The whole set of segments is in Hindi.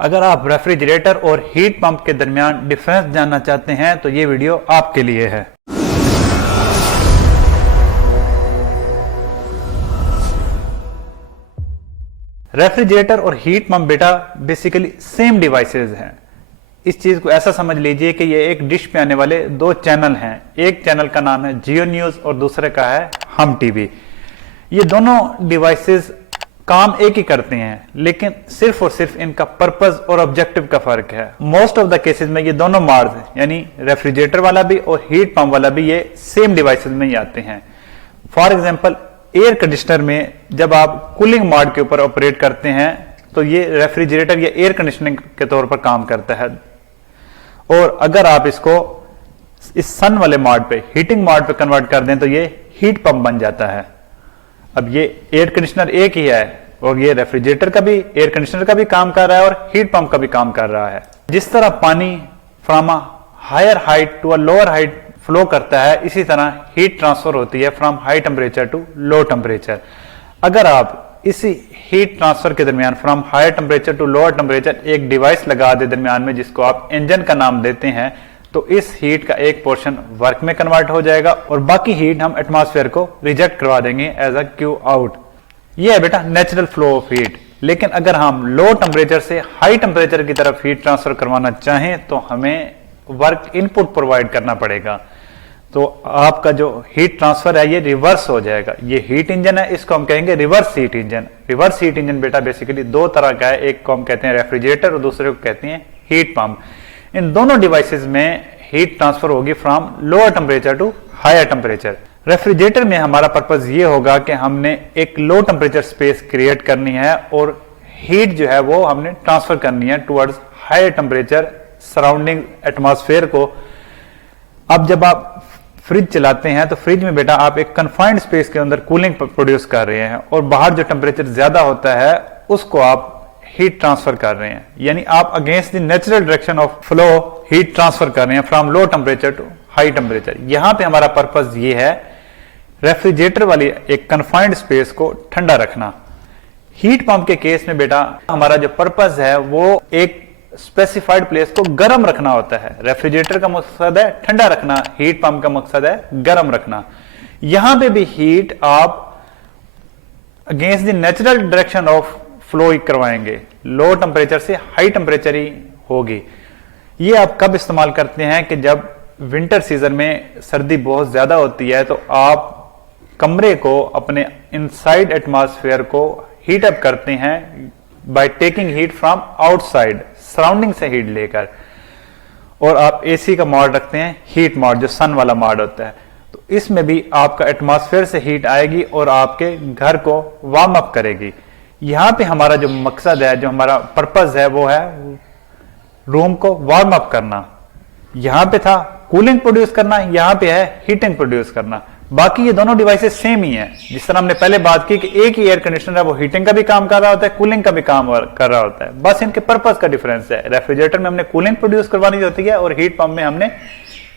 अगर आप रेफ्रिजरेटर और हीट पंप के दरमियान डिफरेंस जानना चाहते हैं तो ये वीडियो आपके लिए है। रेफ्रिजरेटर और हीट पंप बेटा बेसिकली सेम डिवाइसेस हैं। इस चीज को ऐसा समझ लीजिए कि ये एक डिश पे आने वाले दो चैनल हैं। एक चैनल का नाम है जियो न्यूज और दूसरे का है हम टीवी। ये दोनों डिवाइसेस काम एक ही करते हैं, लेकिन सिर्फ और सिर्फ इनका पर्पस और ऑब्जेक्टिव का फर्क है। मोस्ट ऑफ द केसेस में ये दोनों मार्स यानी रेफ्रिजरेटर वाला भी और हीट पंप वाला भी ये सेम डिवाइसेस में ही आते हैं। फॉर एग्जांपल एयर कंडीशनर में जब आप कूलिंग मोड के ऊपर ऑपरेट करते हैं तो ये रेफ्रिजरेटर या एयर कंडीशनिंग के तौर पर काम करता है, और अगर आप इसको इस सन वाले मोड पे हीटिंग मोड पे कन्वर्ट कर दें तो ये हीट पंप बन जाता है। अब ये एयर कंडीशनर एक ही है और ये रेफ्रिजरेटर का भी एयर कंडीशनर का भी काम कर रहा है और हीट पंप का भी काम कर रहा है। जिस तरह पानी from a higher height to a lower height flow करता है, इसी तरह हीट ट्रांसफर होती है from high temperature to low temperature. अगर आप इसी हीट ट्रांसफर के दरमियान from higher temperature to lower temperature एक डिवाइस लगा दे दरमियान में, जिसको आप इंजन का नाम देते हैं, तो इस हीट का एक पोर्शन वर्क में कन्वर्ट हो जाएगा और बाकी हीट हम एटमॉस्फेयर को रिजेक्ट करवा देंगे एज अ क्यू आउट। ये है बेटा नेचुरल फ्लो ऑफ हीट। लेकिन अगर हम लो टेम्परेचर से हाई टेम्परेचर की तरफ हीट ट्रांसफर करवाना चाहें तो हमें वर्क इनपुट प्रोवाइड करना पड़ेगा। तो आपका जो हीट ट्रांसफर है ये रिवर्स हो जाएगा। ये हीट इंजन है, इसको हम कहेंगे reverse heat engine. Reverse heat engine बेटा बेसिकली दो तरह का है, एक को हम कहते हैं रेफ्रिजरेटर और दूसरे को कहते हैं हीट पंप। इन दोनों डिवाइसेस में हीट ट्रांसफर होगी from lower temperature to higher temperature. Refrigerator में हमारा पर्पस ये होगा कि हमने एक लो टेम्परेचर स्पेस क्रिएट करनी है और हीट जो है वो हमने ट्रांसफर करनी है towards higher temperature surrounding atmosphere को। अब जब आप फ्रिज चलाते हैं तो फ्रिज में बेटा आप एक कन्फाइंड स्पेस के अंदर कूलिंग प्रोड्यूस कर रहे हैं और बाहर जो टेम्परेचर ज्यादा होता है उसको आप हीट ट्रांसफर कर रहे हैं, यानी आप against the natural direction of flow heat transfer कर रहे हैं from low temperature to high temperature. यहां पे हमारा पर्पस ये है रेफ्रिजरेटर वाली एक कन्फाइंड स्पेस को ठंडा रखना। हीट पंप के केस में बेटा हमारा जो पर्पस है वो एक स्पेसिफाइड प्लेस को गर्म रखना होता है। रेफ्रिजरेटर का मकसद है ठंडा रखना, हीट पंप का मकसद है गर्म रखना। यहां पे भी हीट आप against the natural direction of flow करवाएंगे, लो टेम्परेचर से हाई टेम्परेचर ही होगी। ये आप कब इस्तेमाल करते हैं कि जब विंटर सीजन में सर्दी बहुत ज्यादा होती है तो आप कमरे को अपने इनसाइड एटमॉस्फेयर को हीट अप करते हैं by taking heat from outside, surrounding से हीट लेकर, और आप एसी का मोड रखते हैं हीट मोड, जो सन वाला मोड होता है। तो इसमें भी आपका एटमॉस्फेयर से हीट आएगी और आपके घर को वार्म अप करेगी। यहां पे हमारा जो मकसद है, जो हमारा पर्पस है, वो है रूम को वार्म अप करना। यहां पे था कूलिंग प्रोड्यूस करना, यहां पे है हीटिंग प्रोड्यूस करना। बाकी ये दोनों डिवाइसेस सेम ही हैं। जिस तरह हमने पहले बात की कि एक ही एयर कंडीशनर है, वो हीटिंग का भी काम कर रहा होता है, कूलिंग का भी काम कर रहा होता है, बस इनके पर्पस का डिफरेंस है। रेफ्रिजरेटर में हमने कूलिंग प्रोड्यूस करवानी होती है और हीट पंप में हमने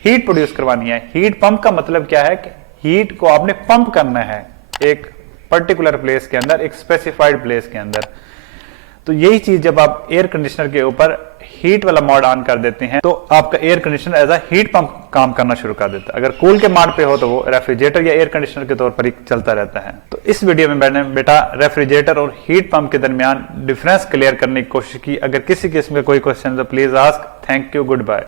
हीट प्रोड्यूस करवानी है। हीट पंप का मतलब क्या है कि हीट को आपने पंप करना है एक पर्टिकुलर प्लेस के अंदर, एक स्पेसिफाइड प्लेस के अंदर। तो यही चीज जब आप एयर कंडीशनर के ऊपर हीट वाला मोड ऑन कर देते हैं तो आपका air conditioner as a heat pump काम करना शुरू कर देता है। अगर कूल के मोड पे हो तो वो रेफ्रिजरेटर या एयर कंडीशनर के तौर पर ही चलता रहता है। तो इस वीडियो में मैंने बेटा रेफ्रिजरेटर और हीट पंप के दरमियान डिफरेंस क्लियर करने की कोशिश की। अगर किसी किस्म का कोई क्वेश्चन तो please ask. Thank you, good bye.